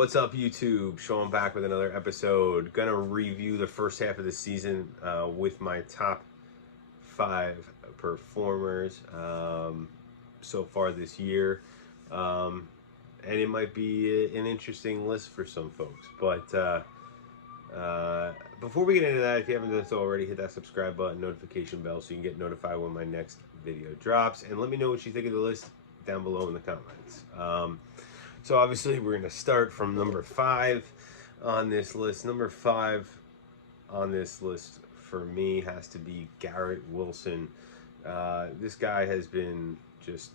What's up, YouTube? Sean back with another episode. Gonna review the first half of the season with my top 5 performers so far this year. And it might be an interesting list for some folks. But before we get into that, if you haven't done so already, hit that subscribe button, notification bell, so you can get notified when my next video drops. And let me know what you think of the list down below in the comments. So obviously we're going to start from number 5 on this list. Number 5 on this list for me has to be Garrett Wilson. This guy has been just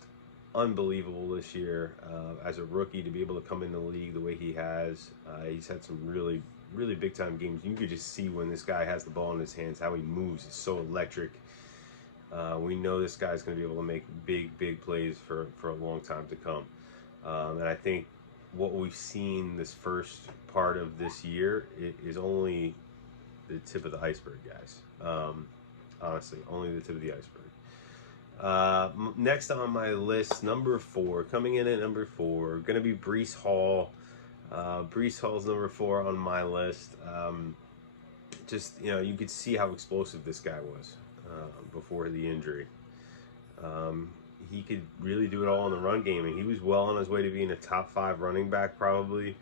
unbelievable this year as a rookie to be able to come in the league the way he has. He's had some really big time games. You could just see when this guy has the ball in his hands, how he moves is so electric. We know this guy's going to be able to make big plays for a long time to come. And I think what we've seen this first part of this year is only the tip of the iceberg, guys. Honestly, only the tip of the iceberg. Next on my list, number 4, coming in at number 4, going to be Breece Hall. Breece Hall's number 4 on my list. Just, you know, you could see how explosive this guy was before the injury. He could really do it all in the run game, and he was well on his way to being a top 5 running back probably.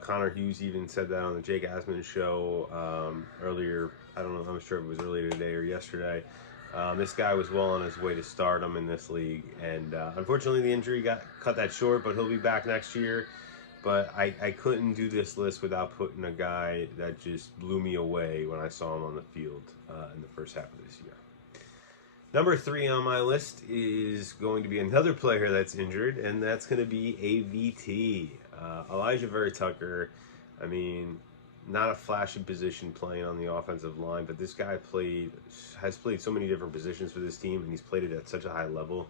Connor Hughes even said that on the Jake Asman show earlier. I don't know, I'm sure it was earlier today or yesterday. This guy was well on his way to stardom in this league, and unfortunately the injury cut that short, but he'll be back next year. But I couldn't do this list without putting a guy that just blew me away when I saw him on the field in the first half of this year. Number 3 on my list is going to be another player that's injured, and that's going to be AVT. Elijah Vera-Tucker. I mean, not a flashy position playing on the offensive line, but this guy has played so many different positions for this team, and he's played it at such a high level.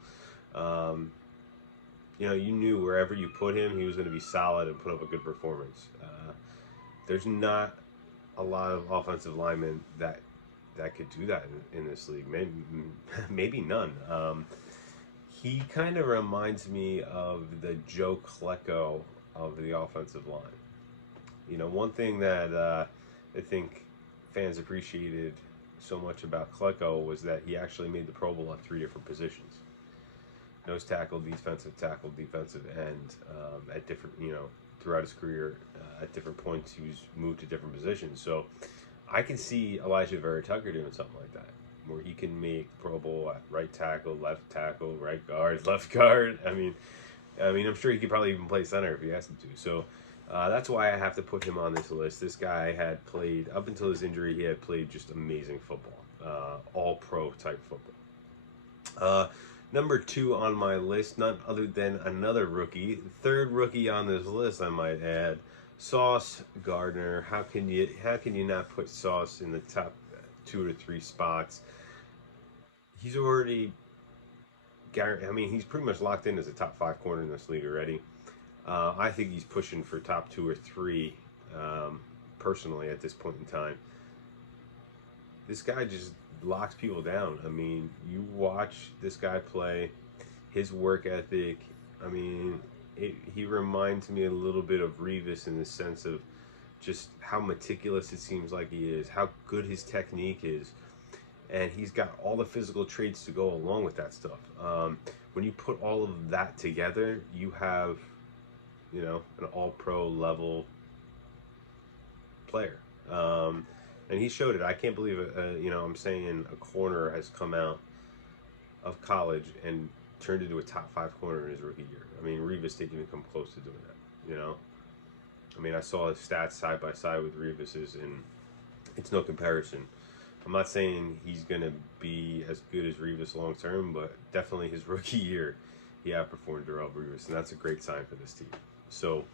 You know, you knew wherever you put him, he was going to be solid and put up a good performance. There's not a lot of offensive linemen that could do that in this league. Maybe none. He kind of reminds me of the Joe Cleco of the offensive line. You know, one thing that I think fans appreciated so much about Cleco was that he actually made the Pro Bowl at 3 different positions. Nose tackle, defensive end, at different, you know, throughout his career, at different points he was moved to different positions. So I can see Elijah Vera-Tucker doing something like that, where he can make Pro Bowl at right tackle, right guard, left guard. I mean, I'm sure he could probably even play center if he asked him to. So that's why I have to put him on this list. This guy had played, up until his injury, he had played just amazing football, all-pro type football. Number 2 on my list, none other than another rookie, 3rd rookie on this list, I might add, Sauce Gardner. How can you not put Sauce in the top 2 or 3 spots? He's already, I mean, he's pretty much locked in as a top 5 corner in this league already. I think he's pushing for top 2 or 3 personally at this point in time. This guy just locks people down. I mean, you watch this guy play, his work ethic. I mean, he reminds me a little bit of Revis in the sense of just how meticulous it seems like he is, how good his technique is, and he's got all the physical traits to go along with that stuff. When you put all of that together, you have, you know, an all-pro level player. And he showed it. I can't believe it. You know, I'm saying a corner has come out of college and turned into a top 5 corner in his rookie year. I mean, Revis didn't even come close to doing that, you know? I mean, I saw his stats side by side with Revis's, and it's no comparison. I'm not saying he's going to be as good as Revis long term, but definitely his rookie year, he outperformed Darrelle Revis, and that's a great sign for this team. So,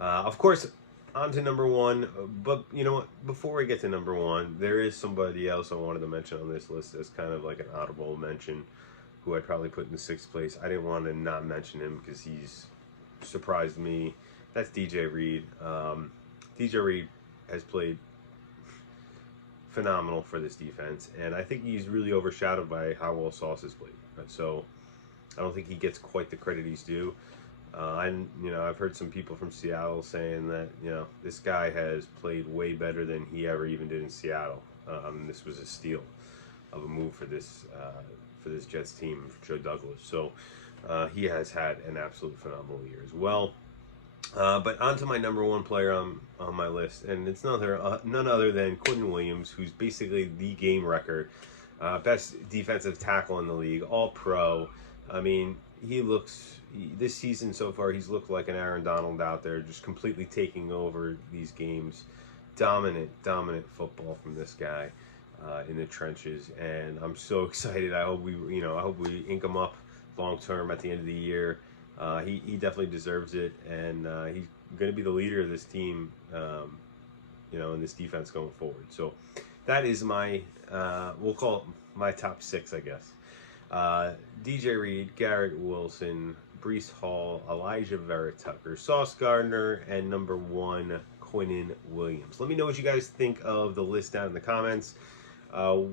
of course, on to number 1, but you know what, before we get to number 1, there is somebody else I wanted to mention on this list as kind of like an audible mention, who I'd probably put in 6th place. I didn't want to not mention him because he's surprised me. That's DJ Reed. DJ Reed has played phenomenal for this defense, and I think he's really overshadowed by how well Sauce has played. So I don't think he gets quite the credit he's due. I've heard some people from Seattle saying that this guy has played way better than he ever even did in Seattle. This was a steal of a move for this Jets team, for Joe Douglas. So he has had an absolute phenomenal year as well. But on to my number one player on my list, and it's none other than Quinton Williams, who's basically the game wrecker, best defensive tackle in the league, all pro. I mean, this season so far, he's looked like an Aaron Donald out there, just completely taking over these games. Dominant football from this guy in the trenches, and I'm so excited. I hope we ink him up long term at the end of the year. He definitely deserves it, and he's going to be the leader of this team, in this defense going forward. So that is my, we'll call it my top 6, I guess. DJ Reed, Garrett Wilson, Breece Hall, Elijah Vera-Tucker, Sauce Gardner, and number 1, Quinton Williams. Let me know what you guys think of the list down in the comments.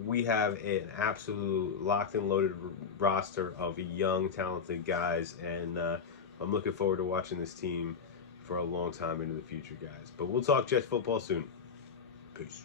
We have an absolute locked and loaded roster of young, talented guys, and I'm looking forward to watching this team for a long time into the future, guys. But we'll talk Jets football soon. Peace.